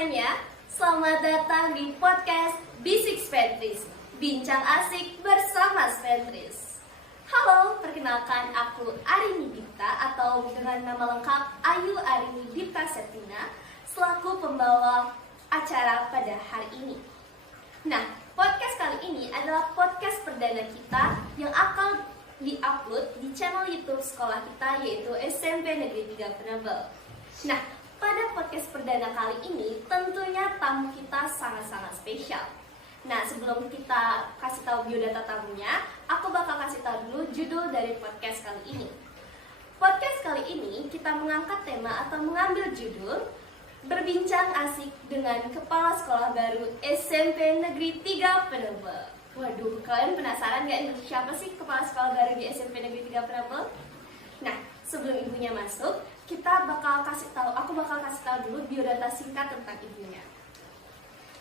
semuanya, selamat datang di podcast Bisik Spentris, bincang asik bersama Spentris. Halo, perkenalkan aku Arini Dipta atau dengan nama lengkap Ayu Arini Dipta Septina, selaku pembawa acara pada hari ini. Nah, podcast kali ini adalah podcast perdana kita yang akan di-upload di channel YouTube sekolah kita, yaitu SMP Negeri 3 Penebel. Nah, pada podcast perdana kali ini tentunya tamu kita sangat-sangat spesial. Nah, sebelum kita kasih tahu biodata tamunya, aku bakal kasih tahu dulu judul dari podcast kali ini. Podcast kali ini kita mengangkat tema atau mengambil judul Berbincang Asik dengan Kepala Sekolah Baru SMP Negeri 3 Penebel. Waduh, kalian penasaran gak nih siapa sih Kepala Sekolah Baru di SMP Negeri 3 Penebel? Nah, sebelum ibunya masuk, aku bakal kasih tahu dulu biodata singkat tentang ibunya.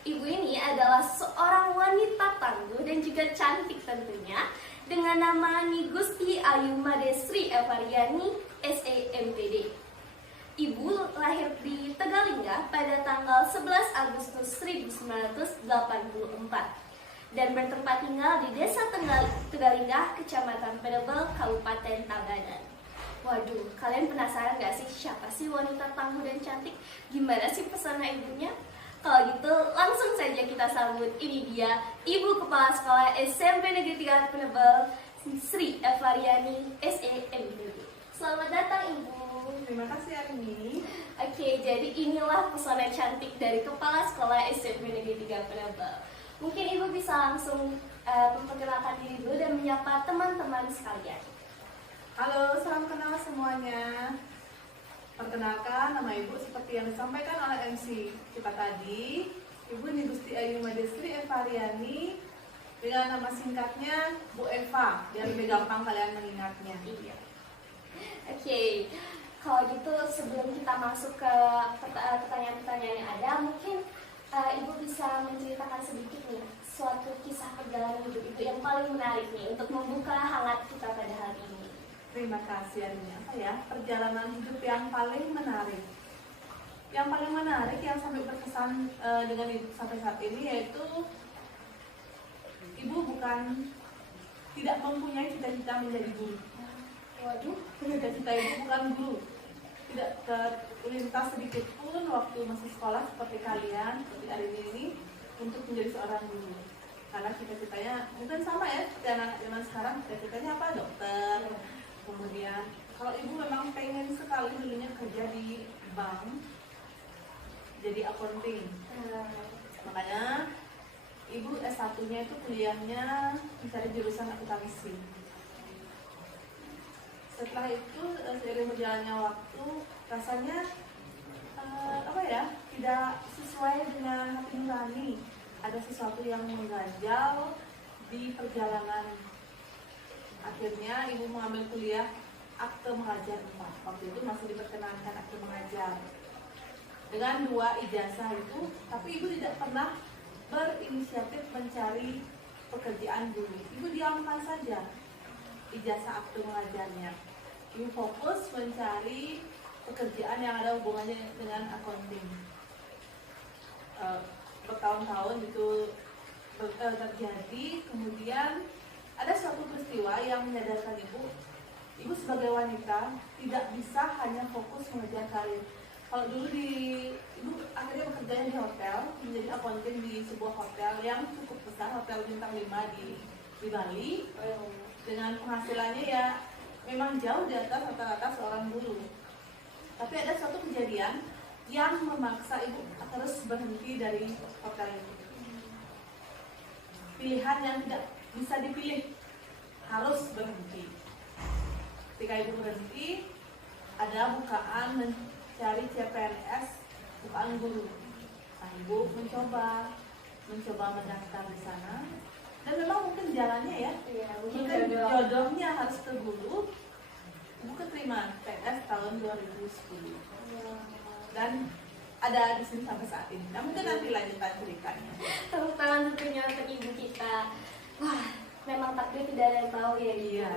Ibu ini adalah seorang wanita tangguh dan juga cantik tentunya, dengan nama Nigusti Ayu Madesri Evariani, SEMPD. Ibu lahir di Tegalingga pada tanggal 11 Agustus 1984 dan bertempat tinggal di Desa Tegalingga, Kecamatan Penebel, Kabupaten Tabanan. Waduh, kalian penasaran gak sih siapa sih wanita tangguh dan cantik? Gimana sih pesona ibunya? Kalau gitu langsung saja kita sambut. Ini dia Ibu Kepala Sekolah SMP Negeri 3 Penebel, Sri Evariani, SEMPD. Selamat datang Ibu. Terima kasih Arini. Oke, jadi inilah pesona cantik dari Kepala Sekolah SMP Negeri 3 Penebel. Mungkin Ibu bisa langsung memperkenalkan diri dulu dan menyapa teman-teman sekalian. Halo, salam kenal semuanya. Perkenalkan, nama Ibu seperti yang disampaikan oleh MC kita tadi, Ibu Nigusti Ayu Madesri Evariani, dengan nama singkatnya Bu Eva, biar lebih gampang kalian mengingatnya. Iya. Oke, kalau gitu sebelum kita masuk ke pertanyaan-pertanyaan yang ada, mungkin Ibu bisa menceritakan sedikit nih suatu kisah perjalanan hidup Ibu yang paling menarik nih untuk membuka hangat kita pada hari ini. Terima kasih Arini. Apa ya? Perjalanan hidup yang paling menarik. Yang paling menarik yang sampai berkesan dengan Ibu sampai saat ini yaitu Ibu tidak mempunyai cita-cita menjadi guru. Waduh, Cita-cita Ibu bukan guru. Tidak terlintas sedikit pun waktu masih sekolah seperti kalian, seperti Arini ini, untuk menjadi seorang guru. Karena cita-citanya mungkin sama ya, seperti anak zaman sekarang, cita-citanya apa? Dokter. Kemudian kalau Ibu memang pengen sekali dulunya kerja di bank, jadi accounting. Makanya Ibu S1-nya itu kuliahnya mencari jurusan akuntansi. Setelah itu seiring berjalannya waktu, rasanya tidak sesuai dengan hati nurani. Ada sesuatu yang mengganjal di perjalanan. Akhirnya Ibu mengambil kuliah akte mengajar 4. Waktu itu masih diperkenankan akte mengajar dengan 2 ijazah itu, tapi Ibu tidak pernah berinisiatif mencari pekerjaan guru. Ibu diamkan saja ijazah akte mengajarnya. Ibu fokus mencari pekerjaan yang ada hubungannya dengan accounting. Bertahun-tahun itu terjadi, kemudian ada suatu peristiwa yang menyadarkan Ibu sebagai wanita tidak bisa hanya fokus mengejar karir. Kalau dulu Ibu akhirnya bekerja di hotel, menjadi accounting di sebuah hotel yang cukup besar, hotel bintang 5 di Bali, dengan penghasilannya ya memang jauh di atas rata-rata seorang guru. Tapi ada suatu kejadian yang memaksa Ibu terus berhenti dari hotel itu. Pilihan yang tidak bisa dipilih, harus berhenti. Ketika Ibu berhenti, ada bukaan mencari CPNS, bukaan guru. Nah, Ibu mencoba mendaftar di sana, dan memang mungkin jalannya ya, mungkin jodohnya harus ke guru. Ibu keterima PNS tahun 2010 dan ada di sini sampai saat ini. Nah, mungkin nanti lanjutan ceritanya. tepuk tangan tentunya untuk ibu kita. Wah, memang takdir tidak ada yang tahu ya. Iya.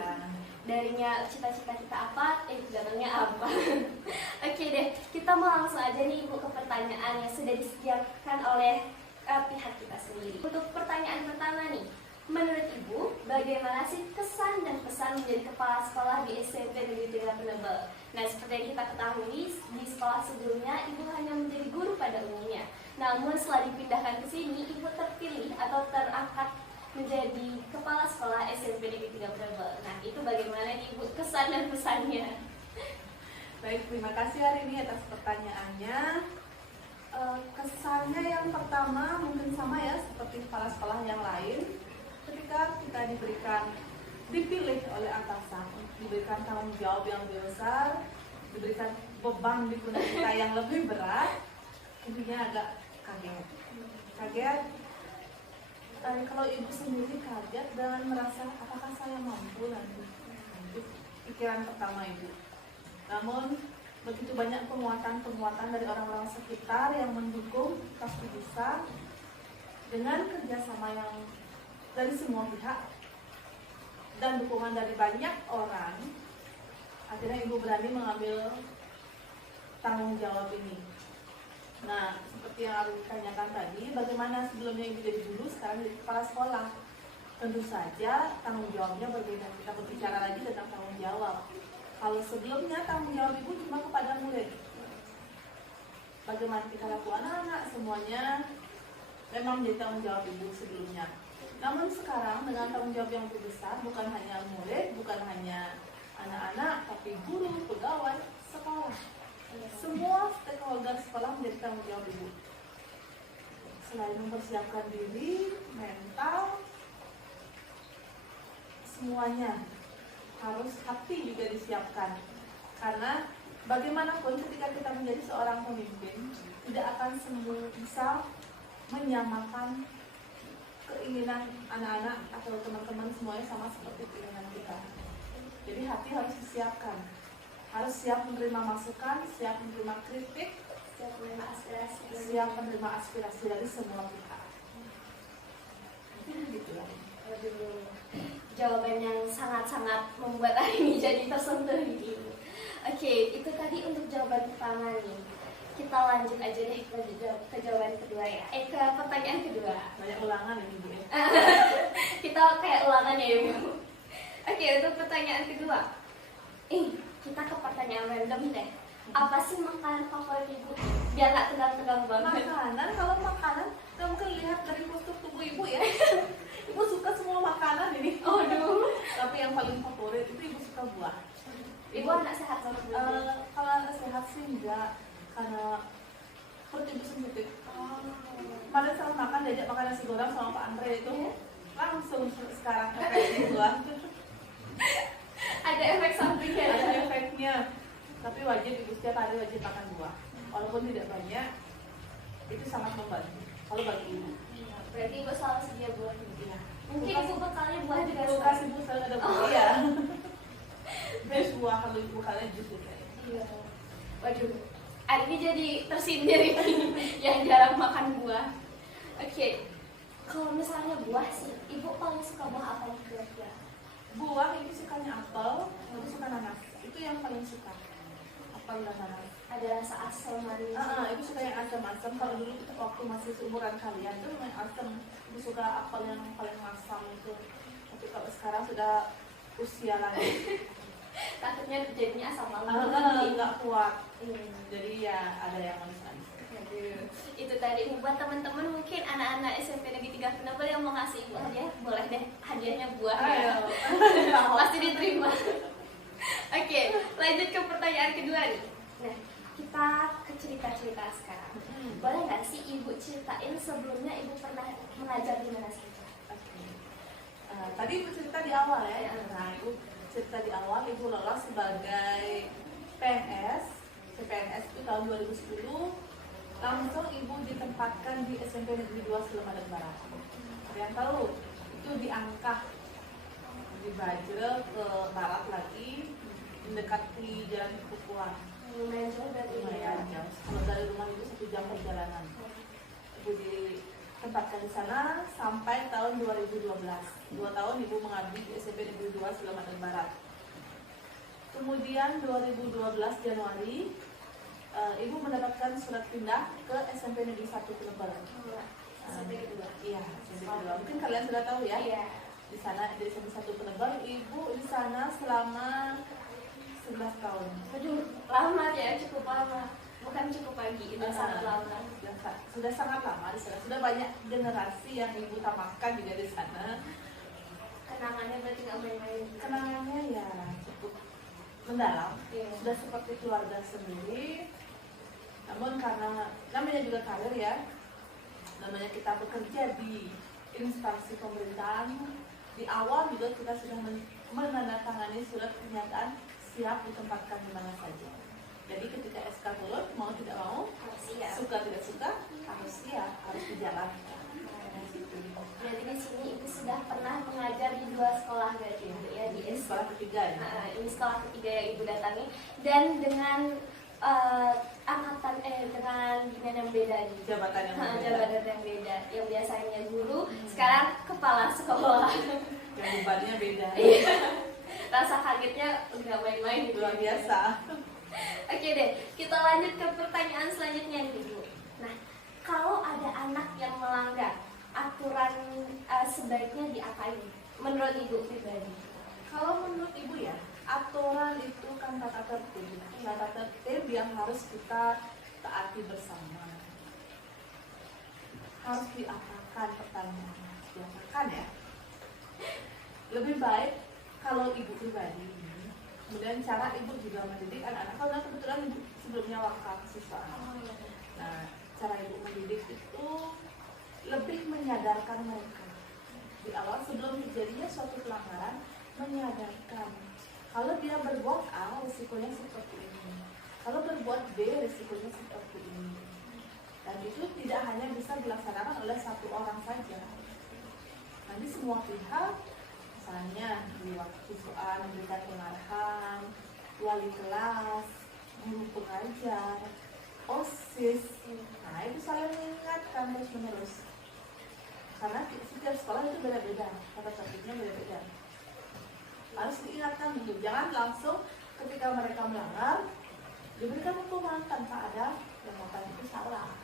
darinya cita-cita kita apa, gagalnya apa. Oke deh, kita mau langsung aja nih Ibu ke pertanyaan yang sudah disediakan oleh pihak kita sendiri. Untuk pertanyaan pertama nih, menurut Ibu, bagaimana sih kesan dan pesan menjadi kepala sekolah di SMP Negeri 3 Penebel? Nah, seperti yang kita ketahui, di sekolah sebelumnya Ibu hanya menjadi guru pada umumnya. Namun setelah dipindahkan ke sini, Ibu terpilih atau terangkat menjadi kepala sekolah SMP Negeri 3 Penebel. Nah, itu bagaimana nih Ibu kesan dan pesannya? Baik, terima kasih hari ini atas pertanyaannya. Kesannya yang pertama mungkin sama ya seperti kepala sekolah yang lain. Ketika kita dipilih oleh atasan, diberikan tanggung jawab yang lebih besar, diberikan beban di pundak kita yang lebih berat, intinya agak kaget. Kalau ibu sendiri kaget dan merasa apakah saya mampu nanti, itu pikiran pertama ibu. Namun begitu banyak penguatan dari orang-orang sekitar yang mendukung, pasti bisa dengan kerjasama yang dari semua pihak dan dukungan dari banyak orang, akhirnya ibu berani mengambil tanggung jawab ini. Nah, seperti yang aku tanyakan tadi, bagaimana sebelumnya ibu jadi guru, sekarang jadi kepala sekolah. Tentu saja tanggung jawabnya berbeda. Kita berbicara lagi tentang tanggung jawab. Kalau sebelumnya tanggung jawab ibu cuma kepada murid, bagaimana kita lakukan anak-anak, semuanya memang menjadi tanggung jawab ibu sebelumnya. Namun sekarang dengan tanggung jawab yang lebih besar, bukan hanya murid, bukan hanya anak-anak, tapi guru, pegawai, sekolah. Semua stakeholder sekolah menjadi tanggung jawab ibu. Selain mempersiapkan diri, mental, semuanya harus hati juga disiapkan. Karena bagaimanapun ketika kita menjadi seorang pemimpin, tidak akan semua bisa menyamakan keinginan anak-anak atau teman-teman semuanya sama seperti keinginan kita. Jadi hati harus disiapkan, harus siap menerima masukan, siap menerima kritik, Siap menerima aspirasi. siap menerima aspirasi dari semua pihak. Gitu lah. Aduh, jawaban yang sangat-sangat membuat hari ini jadi tersentuh gitu. Oke, itu tadi untuk jawaban pertama nih. Kita lanjut aja deh ke jawaban kedua ya. Ke pertanyaan kedua. Banyak ulangan ini Bu. Kita kayak ulangan ya Ibu. Oke, untuk pertanyaan kedua. Kita ke pertanyaan random deh. Apa sih makanan favorit Ibu? Biar gak tegang-tegang banget. Kalau makanan, kamu mungkin lihat dari postur tubuh ibu ya. Ibu suka semua makanan ini. Oh, aduh. Tapi yang paling favorit itu ibu suka buah. Ibu anak sehat banget. Kalau anak sehat sih enggak, karena perut ibu sensitif. Kemarin sama makan, diajak makan nasi goreng sama Pak Andre itu langsung sekarang efek buah. Ada efek sampingnya. Ada efeknya. Tapi wajib ibu setiap hari wajib makan buah. Walaupun tidak banyak, itu sangat membantu. Kalau bagi ibu. Berarti Ibu selalu sedia buah Ibu. Ya. Mungkin Ibu bekalnya buah juga. Kulkas ibu selalu ada buah ya. Best buah kalau ibu kalian jus ya. Iya. Waduh, hari ini jadi tersindir ini yang jarang makan buah. Oke, kalau misalnya buah sih, Ibu paling suka buah apa kira-kira? Buah ibu sukanya apel, ibu suka nanas. Itu yang paling suka. Apel dan nanas. Ada rasa asam manis. Ibu suka yang asam-asam. Kalau dulu kita waktu masih seumuran kalian tuh yang asam. Ibu suka apel yang paling asam itu. Tapi kalau sekarang sudah usia lagi, Takutnya jadinya asam lambung. nggak kuat. Hmm. Jadi ya ada yang manis-manis. Aduh, itu tadi buat teman-teman mungkin anak-anak SMP Negeri 3 Penebel yang mau ngasih Ibu hadiah, boleh deh hadiahnya buah ya. Pasti diterima. Oke, lanjut ke pertanyaan kedua nih. Nah, kita ke cerita-cerita sekarang. Boleh nggak sih Ibu ceritain sebelumnya Ibu pernah mengajar di mana saja? Tadi ibu cerita di awal ya. Nah, ibu cerita di awal ibu lolos sebagai PNS. CPNS itu tahun 2010. Langsung ibu ditempatkan di SMP Negeri 2 Slemadeg Barat. Kalian tahu itu diangkat di Bajel ke barat lagi, mendekati Jalan Kukuan. Lumayan jauh dari Lumayan jauh. Kalau dari rumah itu 1 jam perjalanan. Ibu ditempatkan di sana sampai tahun 2012. 2 tahun ibu mengabdi di SMP Negeri 2 Slemadeg Barat. Kemudian 2012 Januari ibu mendapatkan surat pindah ke SMP Negeri 1 Penebel. SMP kedua. Iya, SMP kedua. Mungkin kalian sudah tahu ya. Iya. Di sana di SMP 1 Penebel, ibu di sana selama 11 tahun. Aduh, lama ya, cukup lama. Bukan cukup pagi, itu sangat lama. Sudah sangat lama di sana. Sudah banyak generasi yang ibu tambahkan juga di sana. Kenangannya berarti nggak main-main. Kenangannya ya cukup mendalam. Iya. Sudah seperti keluarga sendiri. Namun karena namanya juga karir ya, namanya kita bekerja di instansi pemerintahan, di awal juga kita sudah menandatangani surat pernyataan siap ditempatkan di mana saja. Jadi ketika SK turun, mau tidak mau, Siap. suka tidak suka, harus siap, harus dijalankan. Berarti di sini ibu sudah pernah mengajar di 2 sekolah berarti ibu ya, di Ini SD. sekolah ketiga ya. Ini sekolah ketiga yang ibu datangi, dan dengan angkatan dengan bidang yang beda nih. Jabatan yang berbeda. Jabatan yang beda, yang biasanya guru, sekarang kepala sekolah. Yang bebannya beda. Iya. Rasa kagetnya nggak main-main gitu. Luar biasa. Oke deh, kita lanjut ke pertanyaan selanjutnya nih ibu. Nah, kalau ada anak yang melanggar aturan, sebaiknya diapain menurut ibu pribadi? Kalau menurut ibu ya, aturan itu kan tata tertib yang harus kita taati bersama. Harus diapakan pertanyaannya, diapakan ya. Lebih baik kalau ibu pribadi, kemudian cara ibu juga mendidik anak-anak. Kalau kebetulan ibu sebelumnya wakaf siswa. Nah, cara ibu mendidik itu lebih menyadarkan mereka di awal sebelum terjadinya suatu pelanggaran, menyadarkan kalau dia berbuat A risikonya seperti ini, kalau berbuat B risikonya seperti ini, dan itu tidak hanya bisa dilaksanakan oleh satu orang saja. Nanti semua pihak, misalnya di waktu siswaan memberikan pengarahan, wali kelas, guru pengajar, OSIS, nah itu saling mengingatkan terus menerus. Karena setiap sekolah itu beda-beda, tata tertibnya beda-beda. Harus diingatkan dulu, jangan langsung ketika mereka melanggar diberikan hukuman tanpa ada yang mengatakan itu salah.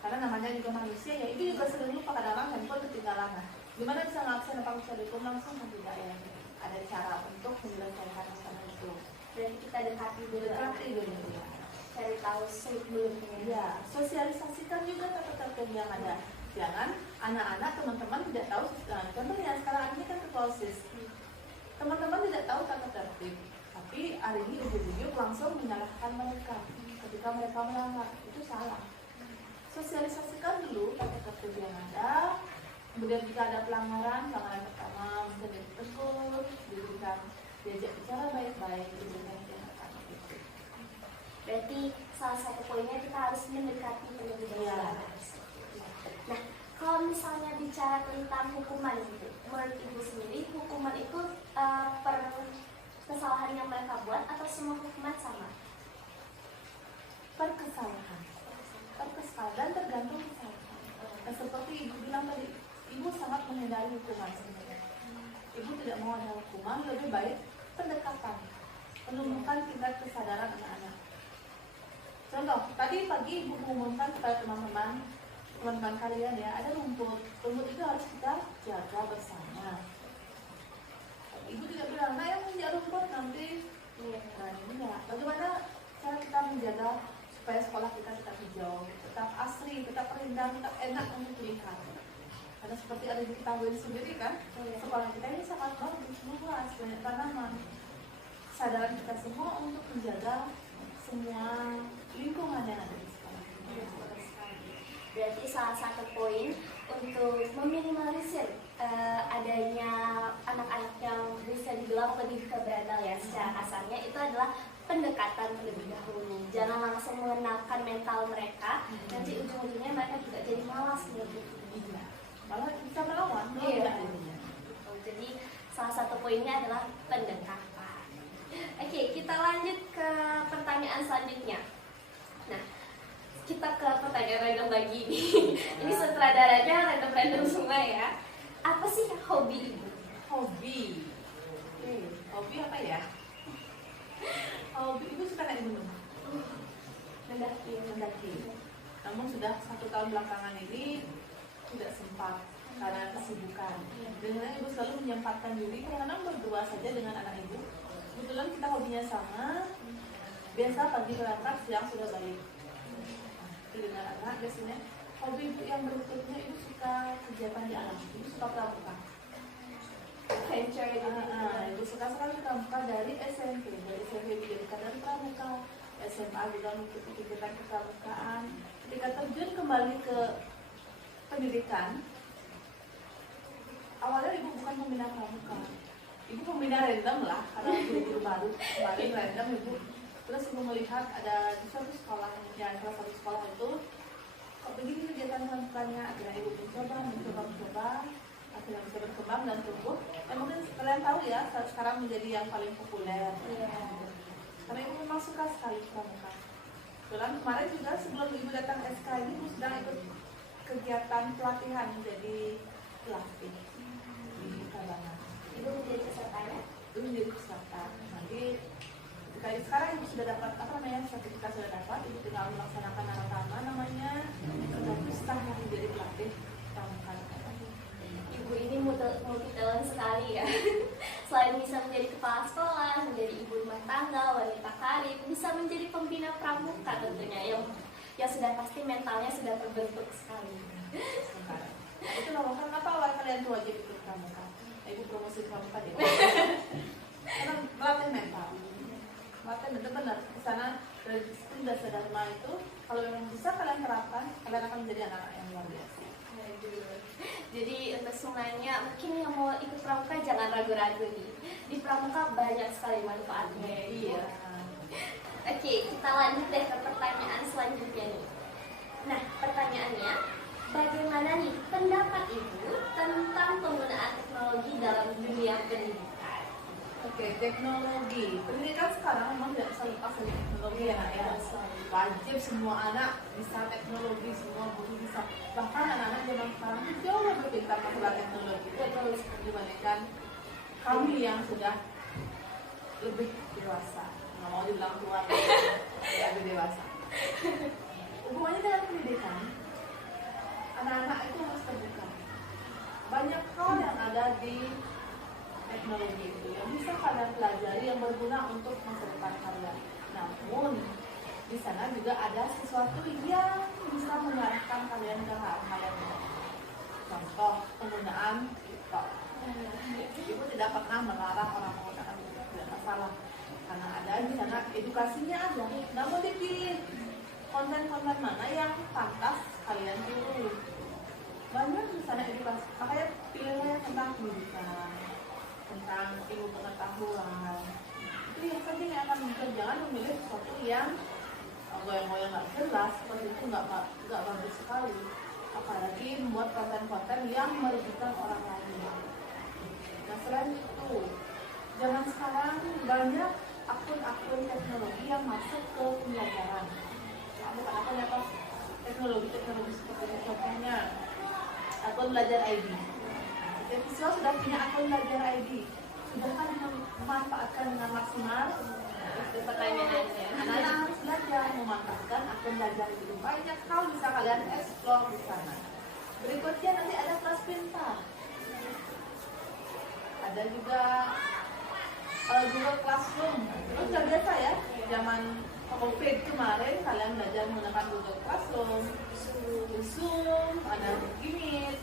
Karena namanya juga manusia ya, itu juga sering lupa kadang-kadang handphone ketinggalan. Nah, gimana bisa ngaksen apa bisa dihukum langsung kan tidak ya? Ada cara untuk menyelesaikan masalah itu. Dan kita dekati dulu, Ya. cari tahu sebelumnya. Ya, sosialisasikan juga tata tertib yang ada. Jangan anak-anak teman-teman tidak tahu. Contohnya sekarang ini kan ketua OSIS. Teman-teman tidak tahu tata tertib, tapi hari ini ujung-ujung langsung menyalahkan mereka ketika mereka melanggar. Itu salah. Sosialisasikan dulu tata tertib yang ada. Kemudian jika ada pelanggaran pertama bisa ditegur, diberikan diajak bicara baik-baik, diberikan tindakan itu. Berarti salah satu poinnya kita harus mendekati terlebih dahulu. Nah, kalau misalnya bicara tentang hukuman gitu, menurut ibu sendiri hukuman itu per kesalahan yang mereka buat atau semua hukuman sama? Per kesalahan dan tergantung kesalahan. Nah, seperti ibu bilang tadi, ibu sangat menghindari hukuman sebenarnya. Ibu tidak mau ada hukuman, lebih baik pendekatan, menumbuhkan tingkat kesadaran anak-anak. Contoh, tadi pagi ibu mengumumkan kepada teman-teman kalian ya, ada rumput itu harus kita jaga bersama. Ibu tidak bilang, nah yang menjaga rumput nanti, nah ini ya, bagaimana cara kita menjaga supaya sekolah kita tetap hijau, tetap asri, tetap rindang, tetap enak untuk dilihat. Karena seperti ada diketahui sendiri kan, sekolah kita ini sangat bagus, luas, banyak tanaman. Kesadaran kita semua untuk menjaga semua lingkungan yang ada di sekolah. Berarti salah satu poin untuk meminimalisir adanya anak-anak yang bisa dibilang lebih ke bandel ya secara kasarnya, itu adalah pendekatan terlebih dahulu. Jangan langsung mengenalkan mental mereka, nanti ujung-ujungnya mereka juga jadi malas gitu. Malah bisa melawan. Iya. Jadi salah satu poinnya adalah pendekatan. Oke, kita lanjut ke pertanyaan selanjutnya. Nah, kita ke pertanyaan random lagi nih. Ini sutradaranya random-random semua ya. Apa sih hobi ibu? Hobi apa ya? Hobi ibu suka naik gunung, mendaki. Namun sudah 1 tahun belakangan ini tidak sempat karena kesibukan. Dengan ibu selalu menyempatkan diri kadang-kadang berdua saja dengan anak ibu. Kebetulan kita hobinya sama. Biasa pagi berangkat, siang sudah balik. Itu dengan anak biasanya. Hobi ibu yang berikutnya ibu suka kegiatan di alam. Ibu suka pramuka. Adventure itu. Ibu suka sekali pramuka dari SMP. Dari SMP ibu jadi kader pramuka. SMA juga mengikuti kegiatan kepramukaan. Ketika terjun kembali ke pendidikan, awalnya ibu bukan pembina pramuka, ibu pembina random lah, karena guru baru kemarin random ibu. Terus ibu melihat ada di suatu sekolah, ya salah satu sekolah itu kok begini kegiatan pramukanya. Akhirnya ibu mencoba, akhirnya bisa berkembang dan tumbuh. Dan mungkin kalian tahu ya, sekarang menjadi yang paling populer. Karena ibu memang suka sekali pramuka. Kebetulan kemarin juga sebelum ibu datang SK ini, ibu sedang ikut kegiatan pelatihan menjadi pelatih di Tabanan. Ibu menjadi pesertanya? Ibu menjadi peserta. Nanti ketika sekarang ibu sudah dapat sertifikat sudah dapat, ibu tinggal melaksanakan nama namanya sudah bisa menjadi pelatih pramuka. Ibu ini multi talent sekali ya. Selain bisa menjadi kepala sekolah, menjadi ibu rumah tangga, wanita karir, bisa menjadi pembina pramuka tentunya yang sudah pasti mentalnya sudah terbentuk sekali. Itu nama kenapa awal kalian tuh wajib ikut pramuka? Ibu promosi pramuka deh. Karena melatih mental. Melatih mental benar. Di sana dari dasar dharma itu, kalau memang bisa kalian terapkan, kalian akan menjadi anak-anak yang luar biasa. Jadi untuk semuanya mungkin yang mau ikut pramuka jangan ragu-ragu nih. Di pramuka banyak sekali manfaatnya. Iya. Oke, kita lanjut deh ke pertanyaan selanjutnya nih. Nah, pertanyaannya, bagaimana nih pendapat ibu tentang penggunaan teknologi dalam dunia pendidikan? Oke, teknologi. Pendidikan sekarang memang tidak bisa lepas dari teknologi ya, Nak, ya. Wajib semua anak bisa teknologi, semua guru bisa. Bahkan anak-anak zaman sekarang itu jauh lebih pintar masalah teknologi. Itu terus dibandingkan kami yang sudah lebih dewasa. Nggak mau dibilang tua, ya lebih dewasa. Hubungannya dengan pendidikan, anak-anak itu harus terbuka. Banyak hal yang ada di teknologi itu yang bisa kalian pelajari yang berguna untuk masa depan kalian. Namun di sana juga ada sesuatu yang bisa mengarahkan kalian ke hal-hal yang benar. Contoh penggunaan TikTok. Ibu tidak pernah melarang orang menggunakan TikTok, tidak masalah. Karena ada di sana edukasinya ada. Namun dipilih konten-konten mana yang pantas kalian pilih. Banyak di sana edukasi. Makanya pilihlah tentang pendidikan, tentang ilmu pengetahuan. Itu yang penting yang akan muncul. Jangan memilih sesuatu yang goyang-goyang nggak jelas, seperti itu nggak bagus sekali. Apalagi membuat konten-konten yang merugikan orang lain. Nah selain itu, zaman sekarang banyak akun-akun teknologi yang masuk ke pembelajaran. Bukan apa teknologi seperti itu, contohnya akun belajar ID. Setiap siswa sudah punya akun belajar ID. Sudahkah memanfaatkan dengan maksimal? Itu pertanyaannya. Anak-anak harus belajar memanfaatkan akun belajar itu. Banyak hal bisa kalian explore di sana. Berikutnya nanti ada kelas pintar. Ada juga Google Classroom. Itu sudah biasa ya. Zaman COVID kemarin kalian belajar menggunakan Google Classroom, Zoom, ada Meet,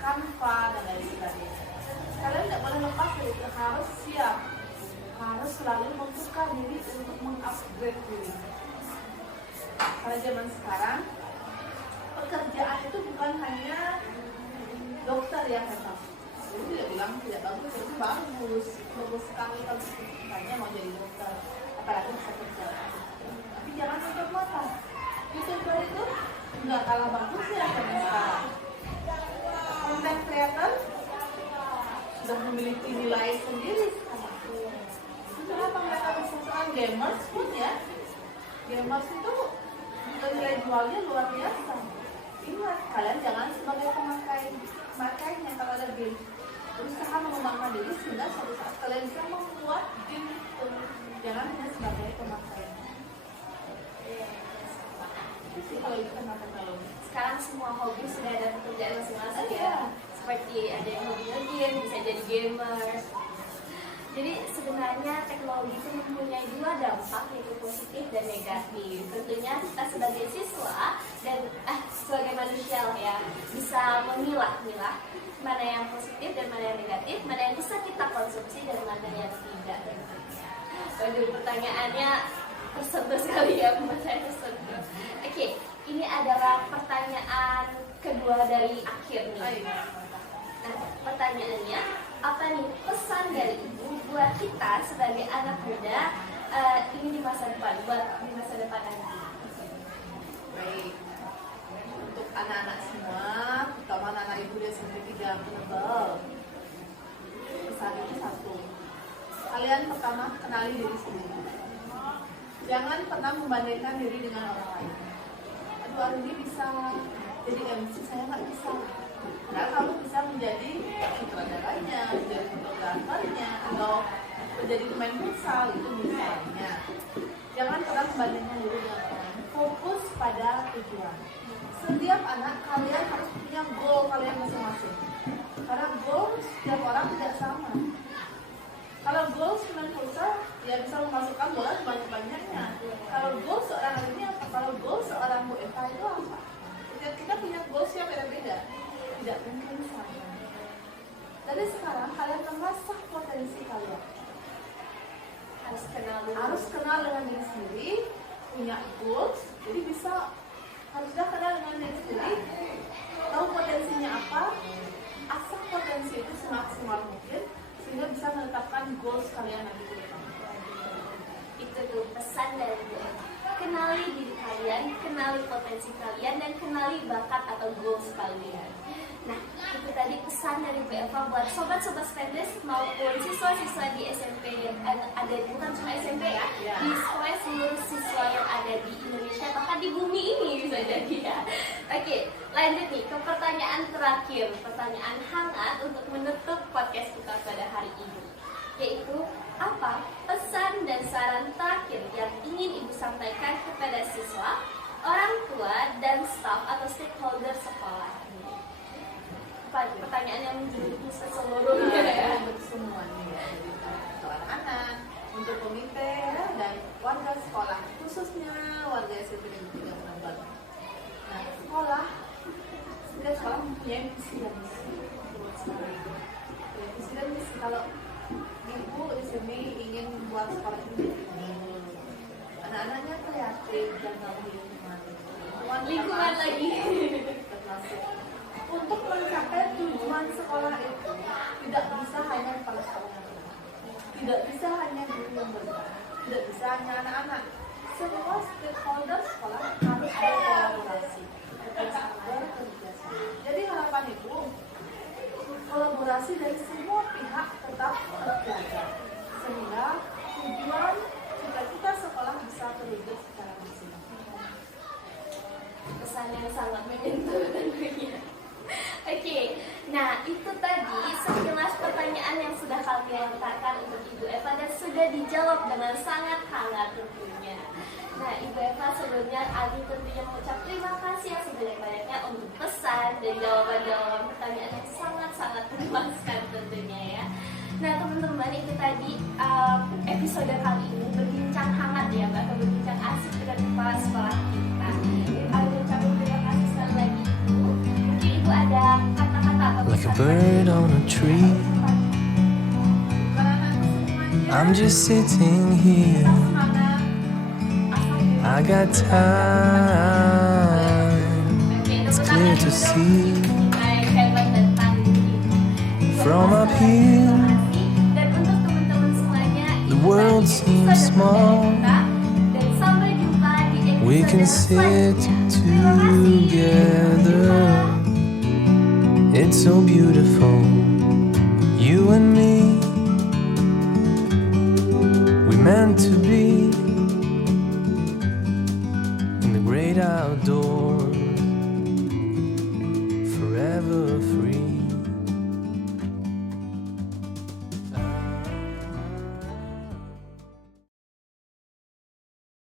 Canva dan lain sebagainya. Kalian tidak boleh lepas dari itu, harus siap, harus selalu membuka diri untuk mengupgrade diri. Karena zaman sekarang pekerjaan itu bukan hanya dokter yang hebat. Jadi tidak bilang tidak bagus, itu bagus sekali kalau misalnya mau jadi dokter, apalagi bisa kerja. Tapi jangan tutup mata. YouTuber itu nggak kalah bagus ya zaman sekarang. Content creator sudah memiliki nilai sendiri sekarang. Kenapa mereka bisa soal gamers pun ya? Gamers itu nilai jualnya luar biasa. Ingat, kalian jangan sebagai pemakainya kalau ada game. Berusaha mengembangkan diri sehingga suatu saat kalian bisa membuat game itu. jangan hanya sebagai pemakaian. Itu sih kalau itu kan teknologi. Sekarang semua hobi sudah ada pekerjaan masing-masing Iya. ya. Seperti ada yang hobi game, bisa jadi gamer. Jadi sebenarnya teknologi itu mempunyai dua dampak, yaitu positif dan negatif. Tentunya kita sebagai siswa dan sebagai manusia lah ya, bisa memilah-milah mana yang positif dan mana yang negatif, mana yang bisa kita konsumsi dan mana yang tidak tentunya. Waduh, pertanyaannya tersentuh sekali ya, buat saya tersentuh. Oke, ini adalah pertanyaan kedua dari akhir nih. Nah, pertanyaannya, apa nih pesan dari ibu buat kita sebagai anak muda ini di masa depan, buat di masa depan nanti? Baik, untuk anak-anak semua, terutama anak-anak ibu yang SMP 3 menebal, pesannya satu, kalian pertama kenali diri sendiri. Jangan pernah membandingkan diri dengan orang lain. Aduh, Aruni bisa jadi MC, saya nggak bisa. Nah, kamu bisa menjadi sutradaranya, menjadi fotografernya, atau menjadi pemain futsal, itu misalnya. Jangan pernah membandingkan diri dengan orang lain. Fokus pada tujuan. Setiap anak kalian harus punya goal kalian masing-masing. Karena goal setiap orang tidak sama. Kalau goal pemain futsal, ya bisa memasukkan bola sebanyak-banyaknya. Kalau goal seorang ini apa? Kalau goal seorang Bu Eva itu apa? Kita punya goal yang beda-beda. Tidak mungkin sama. Dari sekarang kalian mengasah potensi kalian. Harus kenal dengan diri sendiri, punya goals, jadi bisa harusnya kenal dengan diri sendiri, tahu potensinya apa, asah potensi itu semaksimal mungkin sehingga bisa menetapkan goals kalian nanti ke depan. Itu tuh pesan dari Bu Eva. Kenali diri kalian, kenali potensi kalian, dan kenali bakat atau goals kalian. Nah, itu tadi pesan dari Bu Eva buat sobat-sobat Spendless maupun siswa-siswa di SMP yang ada, bukan cuma SMP ya, di seluruh siswa yang ada di Indonesia, bahkan di bumi ini bisa jadi ya. Oke, lanjut nih ke pertanyaan terakhir, pertanyaan hangat untuk menutup podcast kita pada hari ini, yaitu apa pesan dan saran terakhir yang ingin Ibu sampaikan kepada siswa, orang tua, dan staf atau stakeholder sekolah ini? Pertanyaan yang menjadi seluruhnya ya. Untuk semuanya ya, untuk anak-anak, untuk komite dan warga sekolah, khususnya warga SMP Negeri 3 Menebal. Nah, setiap sekolah mempunyai visi dan misi. Visi dan misi, kalau ibu di sini ingin membuat sekolah ini anak-anaknya kreatif dan ramah Lingkungan lagi. termasuk untuk mencapai tujuan sekolah itu tidak bisa hanya kepala sekolah, tidak bisa hanya guru yang bergerak, tidak bisa hanya anak-anak. Semua stakeholder sekolah harus berkolaborasi, bekerja sama. Jadi harapan ibu, kolaborasi dari semua pihak tetap terjaga sehingga tujuan cita-cita sekolah bisa terwujud secara maksimal. Pesan yang sangat menyentuh tentunya. Oke, nah itu tadi sekilas pertanyaan yang sudah kami lontarkan untuk Ibu Eva dan sudah dijawab dengan sangat hangat tentunya. Nah, Ibu Eva sebelumnya Adi tentunya mengucap terima kasih yang sebanyak-banyaknya untuk pesan dan jawaban-jawaban pertanyaan yang sangat-sangat memuaskan tentunya ya. Nah teman-teman, itu tadi episode kali ini berbincang hangat ya Mbak, atau berbincang asik dengan kepala sekolah kita. Aku ucapkan terima kasih sekali lagi Ibu. Mungkin Ibu ada kata-kata atau Like a bird on a tree, I'm just sitting here. I got time. It's clear to see from up here. The world seems small. We can sit together. It's so beautiful, you and me. We meant to be.